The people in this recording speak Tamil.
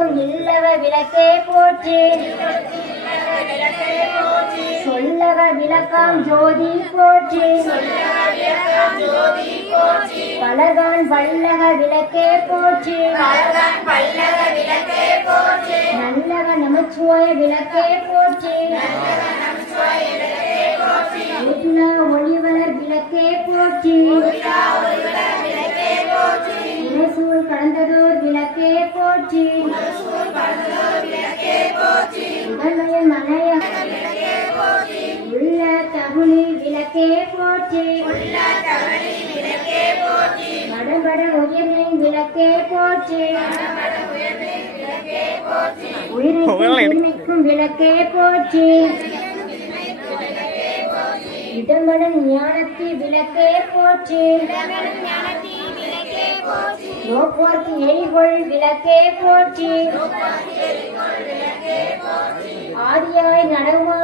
கொடுக்கும் இல்லவ விளக்கே போற்றி சொல்லக விளக்காம் ஜோதி போற்றி பலகான் பல்லக விளக்கே போற்றி நல்லக நமச்சிவாய விளக்கே போற்றி ஒளிவளர் விளக்கே போற்றி இறைசூழ் கலந்ததோர் விளக்கே போற்றி உடல்மய மனைய உள்ள தகுனி விளக்கே போற்றி வடபட உயர்னை விளக்கே போற்றி உயிரைக்கும் விளக்கே போற்றி இடமடன் ஞானத்தி விளக்கே போற்றி நோக்குவர்க்கு எரிகொள் விளக்கே போற்றி ஆதியாய் நடமா